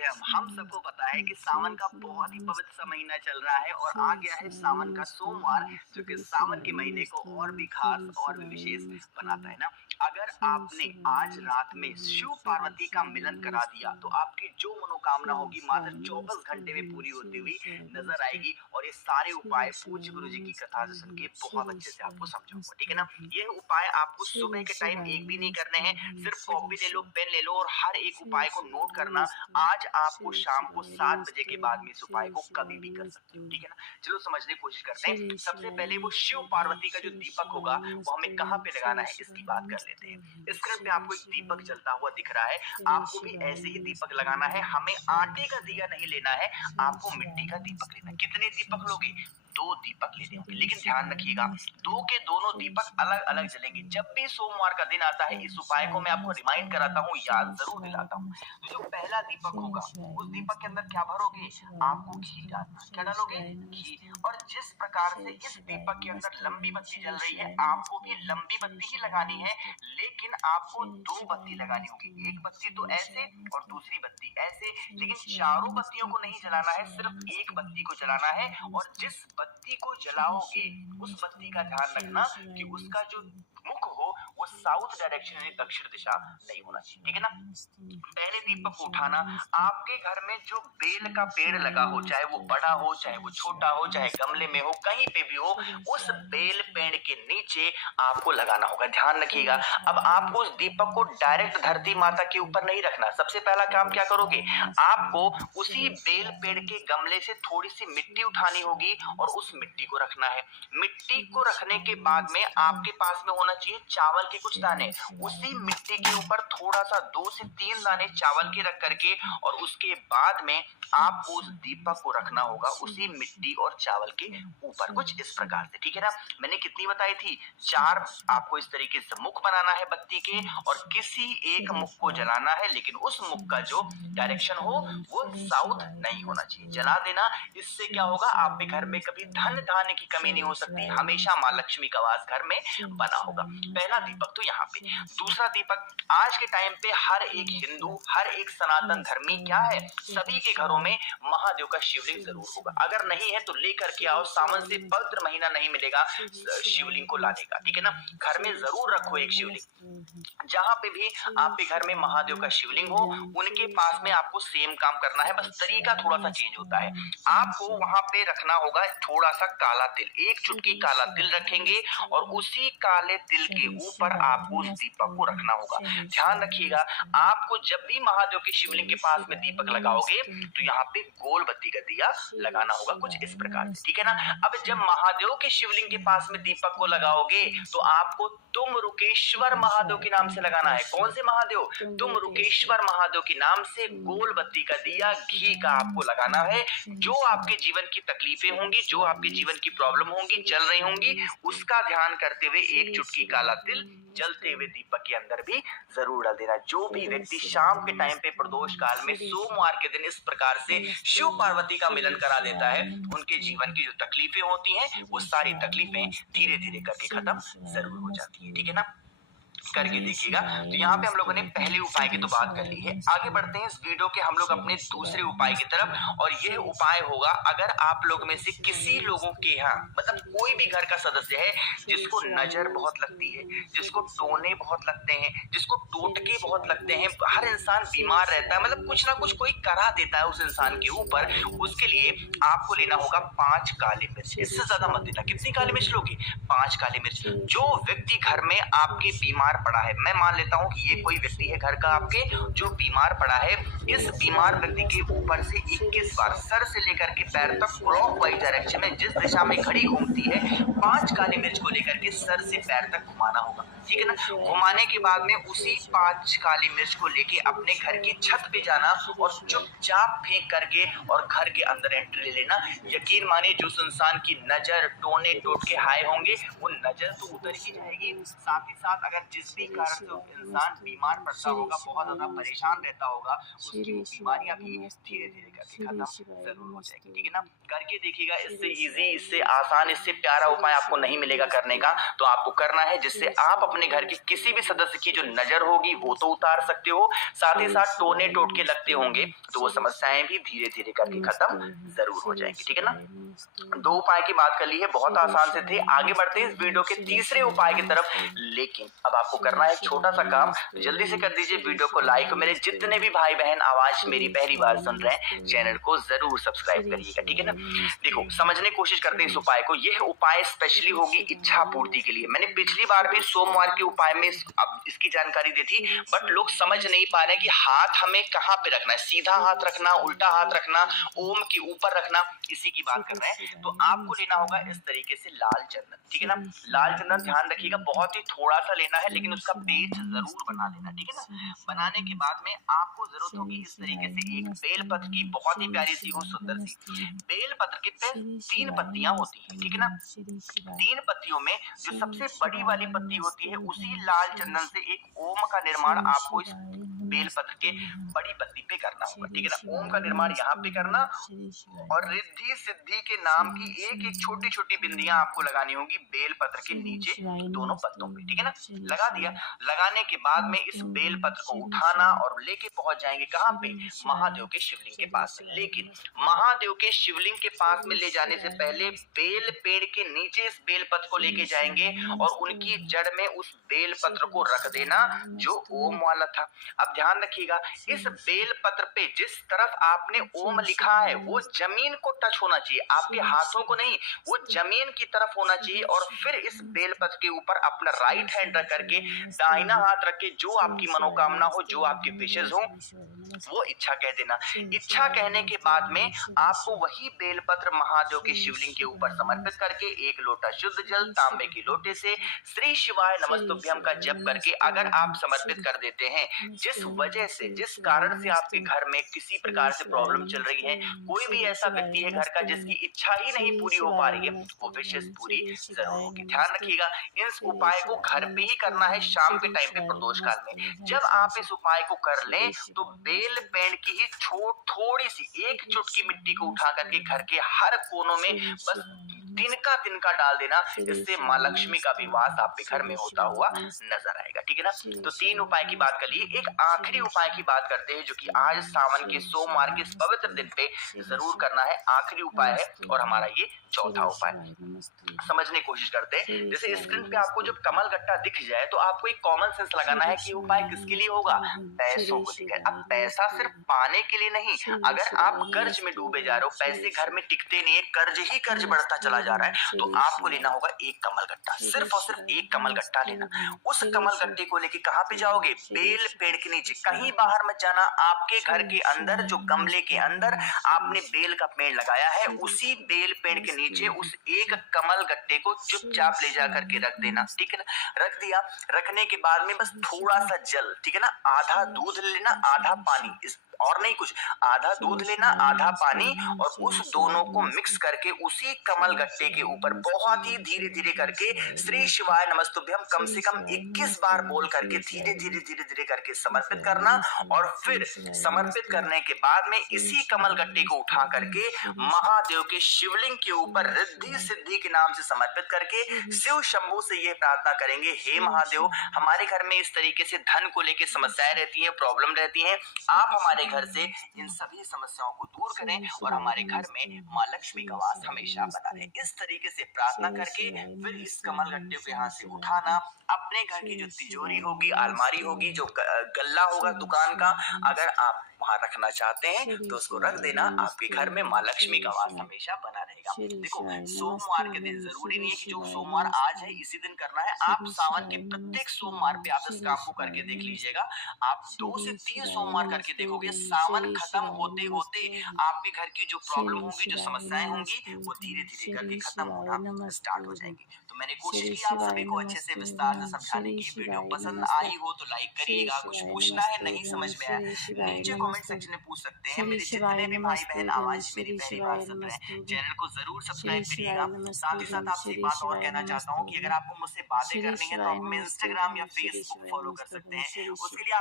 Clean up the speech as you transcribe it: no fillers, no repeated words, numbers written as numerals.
पे हम सबको पता है कि सावन का बहुत ही पवित्र सा महीना चल रहा है और आ गया है सावन का सोमवार, जो कि सावन के महीने को और भी खास और भी विशेष बनाता है ना। अगर आपने आज रात में शिव पार्वती का मिलन करा दिया तो आपकी जो मनोकामना होगी मात्र 24 घंटे में पूरी होती हुई नजर आएगी। और ये सारे उपाय पूज्य गुरु जी की कथा से सुन के बहुत अच्छे से आपको समझाऊंगा, ठीक है ना। ये उपाय आपको सुबह के टाइम एक भी नहीं करने हैं, सिर्फ कॉपी ले लो, पेन ले लो और हर एक उपाय को नोट करना। आज आपको शाम को 7 बजे के बाद में इस उपाय को कभी भी कर सकते हो, ठीक है ना। चलो समझने की कोशिश करते हैं। सबसे पहले वो शिव पार्वती का जो दीपक होगा वो हमें कहाँ पे लगाना है इसकी बात कर लेते हैं। स्क्रीन पे आपको एक दीपक जलता हुआ दिख रहा है, आपको भी ऐसे ही दीपक लगाना है। हमें आटे का दिया नहीं लेना है, आपको मिट्टी का दीपक लेना है। कितने दीपक लोगे? 2 दीपक लेने होंगे, लेकिन ध्यान रखिएगा 2 के दोनों दीपक अलग अलग जलेंगे। जब भी सोमवार का दिन आता है इस उपाय को मैं आपको रिमाइंड कराता हूँ, याद जरूर दिलाता हूँ। तो जो पहला दीपक होगा उस दीपक के अंदर क्या भरोगे? आपको घी डालना। क्या डालोगे? घी। और जिस प्रकार से इस दीपक के अंदर लंबी बत्ती जल रही है, आपको भी लंबी बत्ती ही लगानी है, लेकिन आपको 2 बत्ती लगानी होगी। एक बत्ती तो ऐसे और दूसरी बत्ती ऐसे, लेकिन चारों बत्तियों को नहीं जलाना है, सिर्फ एक बत्ती को जलाना है। और जिस बत्ती को जलाओगे उस बत्ती का ध्यान रखना कि उसका जो मुख हो वो साउथ डायरेक्शन यानी दक्षिण दिशा नहीं होना चाहिए, ठीक है ना। पहले दीपक को उठाना। आपके घर में जो बेल का पेड़ लगा हो, चाहे वो बड़ा हो चाहे वो छोटा हो, चाहे गमले में हो, कहीं पे भी हो, उस बेल पेड़ के नीचे आपको लगाना होगा। ध्यान रखिएगा, अब आपको उस दीपक को डायरेक्ट धरती माता के ऊपर नहीं रखना। सबसे पहला काम क्या करोगे? आपको उसी बेल पेड़ के गमले से थोड़ी सी मिट्टी उठानी होगी और उस मिट्टी को रखना है। मिट्टी को रखने के बाद में आपके पास में होना चाहिए चावल के कुछ दाने। उसी मिट्टी के ऊपर थोड़ा सा 2 से 3 दाने चावल के रख करके और उसके बाद में आपको उस दीपक को रखना होगा उसी मिट्टी और चावल के ऊपर, कुछ इस प्रकार से, ठीक है ना। मैंने कितनी बताई थी? 4 आपको इस तरीके से मुख बनाना है बत्ती के और किसी एक मुख को जलाना है, लेकिन उस मुख का जो डायरेक्शन हो वो साउथ नहीं होना चाहिए। जला देना, इससे क्या होगा? आप के घर में कभी धन धान्य की कमी नहीं हो सकती, हमेशा माँ लक्ष्मी का वास घर में बना होगा। पहला दीपक तो यहाँ पे। दूसरा दीपक, आज के टाइम पे हर एक हिंदू, हर एक सनातन धर्मी क्या है, सभी के घरों में महादेव का शिवलिंग जरूर होगा। अगर नहीं है तो लेकर के आओ, सावन से पवित्र महीना नहीं मिलेगा शिवलिंग को लाने का, ठीक है ना। घर में जरूर रखो एक शिवलिंग। जहां पे भी आपके घर में महादेव का शिवलिंग हो उनके पास में आपको सेम काम करना है, बस तरीका थोड़ा सा चेंज होता है। आपको वहां पे रखना होगा थोड़ा सा काला तिल, एक चुटकी काला तिल रखेंगे और उसी काले तिल के ऊपर आपको उस दीपक को रखना होगा। ध्यान रखिएगा, आपको जब भी महादेव के शिवलिंग के पास में दीपक लगाओगे तो यहाँ पे गोल बत्ती का दिया लगाना होगा, कुछ इस प्रकार से, ठीक है ना। अब जब महादेव के शिवलिंग के पास में दीपक को लगाओगे तो आपको तुम रुकेश्वर महादेव के नाम से लगाना है। कौन से महादेव? तुम रुकेश्वर महादेव के नाम से गोल बत्ती का दिया घी का आपको लगाना है। जो आपके जीवन की तकलीफें होंगी, जो आपके जीवन की प्रॉब्लम होंगी, चल रही होंगी, उसका ध्यान करते हुए एक चुटकी काला तिल जलते हुए दीपक के अंदर भी जरूर डाल देना। जो भी व्यक्ति शाम के टाइम पे प्रदोष काल में सोमवार के दिन इस प्रकार से शिव पार्वती का मिलन करा देता है, उनके जीवन की जो तकलीफें होती हैं वो सारी तकलीफें धीरे धीरे करके खत्म जरूर हो जाती है, ठीक है ना। करके देखिएगा। तो यहाँ पे हम लोगों ने पहले उपाय की तो बात कर ली है, आगे बढ़ते हैं इस वीडियो के हम लोग अपने दूसरे उपाय की तरफ। और यह उपाय होगा अगर आप लोग में से किसी लोगों के यहाँ, मतलब कोई भी घर का सदस्य है जिसको नजर बहुत लगती है, जिसको टोने बहुत लगते हैं, जिसको टोटके बहुत लगते हैं, हर इंसान बीमार रहता है, मतलब कुछ ना कुछ कोई करा देता है उस इंसान के ऊपर, उसके लिए आपको लेना होगा 5 काली मिर्च। इससे ज्यादा मत लेना। कितनी काली मिर्च लोगे? 5 काली मिर्च। जो व्यक्ति घर में आपके बीमार पड़ा है, मैं मान लेता हूँ कि ये कोई व्यक्ति है घर का आपके जो बीमार पड़ा है, इस बीमार व्यक्ति के ऊपर से 21 बार सर से लेकर के पैर तक क्लॉकवाइज डायरेक्शन में जिस दिशा में घड़ी घूमती है 5 काली मिर्च को लेकर के सर से पैर तक घुमाना होगा, ठीक है ना। घुमाने के बाद में उसी 5 काली मिर्च को लेके अपने घर की छत पे जाना और चुपचाप फेंक करके और घर के अंदर एंट्री ले लेना। यकीन मानिए जो इंसान की नजर टोने टोटके हाय होंगे वो नजर तो उतर ही जाएगी, साथ ही साथ अगर जिस भी कारण से इंसान बीमार पड़ता होगा, बहुत ज्यादा परेशान रहता होगा, उसकी वो बीमारियां भी धीरे धीरे करके खत्म जरूर हो जाएगी। ठीक है ना, करके देखिएगा। इससे इजी, इससे आसान, इससे प्यारा उपाय आपको नहीं मिलेगा करने का। तो आपको करना है जिससे आप अपने घर के किसी भी सदस्य की जो नजर होगी वो तो उतार सकते हो, साथ ही साथ टोने टोटके लगते होंगे तो वो समस्याएं भी धीरे धीरे करके खत्म जरूर हो जाएंगी। ठीक है ना, 2 उपाय की बात कर ली है, बहुत आसान से थे। आगे बढ़ते हैं इस वीडियो के तीसरे उपाय की तरफ, लेकिन अब आपको करना है एक छोटा सा काम। जल्दी से कर दीजिए वीडियो को लाइक। मेरे जितने भी भाई बहन आवाज मेरी पहली बार सुन रहे हैं, चैनल को जरूर सब्सक्राइब करिएगा। ठीक है ना, देखो समझने की कोशिश करते हैं इस उपाय को। यह उपाय स्पेशली होगी इच्छा पूर्ति के लिए। मैंने पिछली बार भी सोमवार के उपाय में अब इसकी जानकारी दी थी, बट लोग समझ नहीं पा रहे कि हाथ हमें कहाँ पे रखना है, सीधा हाथ रखना, उल्टा हाथ रखना, ओम के ऊपर रखना, इसी की बात कर रहे हैं। तो आपको लेना होगा इस तरीके से लाल चंदन। ठीक है ना, लाल चंदन ध्यान रखिएगा बहुत ही थोड़ा सा लेना है, लेकिन उसका पेस्ट जरूर बना लेना। ठीक है ना, बनाने के बाद में आपको जरूरत होगी इस तरीके से एक बेलपत्र की, बहुत ही प्यारी सी हो, सुंदर सी। बेलपत्र के 3 पत्तियां होती है। ठीक है ना, 3 पत्तियों में जो सबसे बड़ी वाली पत्ती होती है उसी लाल चंदन से एक ओम का निर्माण आपको इस बेलपत्र के बड़ी पत्ती पे करना होगा। ठीक है ना, ओम का निर्माण यहाँ पे करना और रिद्धि सिद्धि के नाम की एक एक छोटी छोटी बिंदियां आपको लगानी होगी बेलपत्र के नीचे दोनों पत्तों पे। ठीक है ना, लगा दिया। लगाने के बाद में इस बेलपत्र को उठाना और लेके पहुंच जाएंगे कहाँ पे, महादेव के शिवलिंग के पास में। लेकिन महादेव के शिवलिंग के पास में ले जाने से पहले बेल पेड़ के नीचे इस बेलपत्र को लेके जाएंगे और उनकी जड़ में उस बेलपत्र को रख देना जो ओम वाला था। अब ध्यान रखिएगा, इस बेलपत्र पे जिस तरफ आपने ओम लिखा है वो जमीन को टच होना चाहिए, आपके हाथों को नहीं, वो जमीन की तरफ होना चाहिए। और फिर इस बेलपत्र के ऊपर अपना राइट हैंड रख करके दाहिना हाथ रख के जो आपकी मनोकामना हो, जो आपके विशेष हो, वो इच्छा कह देना। इच्छा कहने के बाद में आपको वही बेलपत्र महादेव के शिवलिंग के ऊपर समर्पित करके एक लोटा शुद्ध जल तांबे के लोटे से श्री शिवाय नमस्तुभ्यम का जप करके अगर आप समर्पित कर देते हैं, जिस वजह से, जिस कारण से आपके घर में किसी प्रकार से प्रॉब्लम चल रही है, कोई भी ऐसा व्यक्ति है घर का जिसकी इच्छा ही नहीं पूरी हो पा रही है, वो विशेष पूरी जरूर होगी। ध्यान रखिएगा, इस उपाय को घर पे ही करना है, शाम के टाइम पे प्रदोष काल में। जब आप इस उपाय को कर लें तो बेल पेड़ की ही थोड़ी सी एक चुटकी मिट्टी को उठा करके घर के हर कोनों में बस तिनका तिनका डाल देना। इससे माँ लक्ष्मी का भी वास आपके घर में होता हुआ नजर आएगा। ठीक है ना, तो 3 उपाय की बात कर ली। एक आखिरी उपाय की बात करते हैं जो कि आज सावन के सोमवार के इस पवित्र दिन पे जरूर करना है। आखिरी उपाय है और हमारा ये चौथा उपाय। समझने की कोशिश करते हैं। जैसे स्क्रीन पे आपको जब कमल गट्टा दिख जाए तो आपको एक कॉमन सेंस लगाना है कि उपाय किसके लिए होगा, पैसों को लेकर। अब पैसा सिर्फ पाने के लिए नहीं, अगर आप कर्ज में डूबे जा रहे हो, पैसे घर में टिकते नहीं है, कर्ज ही कर्ज बढ़ता चला जा रहा है, तो आपको लेना होगा एक कमल गट्टा, सिर्फ और सिर्फ एक कमल गट्टा लेना। उस कमल गट्टे को लेके कहाँ पे जाओगे, बेल पेड़ के नीचे, कहीं बाहर मत जाना। आपके घर के अंदर जो गमले के अंदर आपने बेल का पेड़ लगाया है, उसी बेल पेड़ के नीचे उस एक कमल गट्टे को चुपचाप ले जा करके रख देना। ठीक है ना, रख दिया। रखने के बाद में बस थोड़ा सा जल, ठीक है ना, आधा दूध ले लेना, आधा पानी, इस और नहीं कुछ, आधा दूध लेना, आधा पानी, और उस दोनों को मिक्स करके उसी कमल गट्टे के ऊपर बहुत ही धीरे धीरे करके श्री शिवाय नमस्तुभ्यम कम से कम 21 बार बोल करके धीरे धीरे धीरे धीरे करके समर्पित करना। और फिर समर्पित करने के बाद में इसी कमल गट्टे को उठा करके महादेव के शिवलिंग के ऊपर रिद्धि सिद्धि के नाम से समर्पित करके शिव शंभू से यह प्रार्थना करेंगे, हे महादेव, हमारे घर में इस तरीके से धन को लेकर समस्याएं रहती हैं, प्रॉब्लम रहती हैं, आप हमारे घर से इन सभी समस्याओं को दूर करें और हमारे घर में माँ लक्ष्मी का वास हमेशा बना रहे। इस तरीके से प्रार्थना करके फिर इस कमल गट्टे को यहाँ से उठाना, अपने घर की जो तिजोरी होगी, अलमारी होगी, जो गल्ला होगा दुकान का, अगर आप वहां रखना चाहते हैं तो उसको रख देना। आपके घर में माँ लक्ष्मी का वास हमेशा बना रहेगा। देखो, सोमवार के दिन जरूरी नहीं है कि जो सोमवार आज है इसी दिन करना है, आप सावन के प्रत्येक सोमवार पे आप इस काम को करके देख लीजिएगा। आप 2 से 3 सोमवार करके देखोगे, सावन खत्म होते होते आपके घर की जो प्रॉब्लम होंगी, जो समस्याएं होंगी, वो धीरे धीरे करके खत्म होना स्टार्ट हो जाएंगी। तो मैंने कोशिश की आप सभी को अच्छे से विस्तार से समझाने की। वीडियो पसंद आई हो तो लाइक करिएगा। कुछ पूछना है, नहीं समझ में आया, नीचे कमेंट सेक्शन में पूछ सकते हैं। मेरे जितने भी भाई बहन आवाज मेरी पहली बार सुन रहे हैं, चैनल को जरूर सब्सक्राइब करिएगा। साथ ही साथ आपसे एक बात और कहना चाहता हूँ कि अगर आपको मुझसे बातें करनी है तो आप इंस्टाग्राम या फेसबुक फॉलो कर सकते हैं। उसके लिए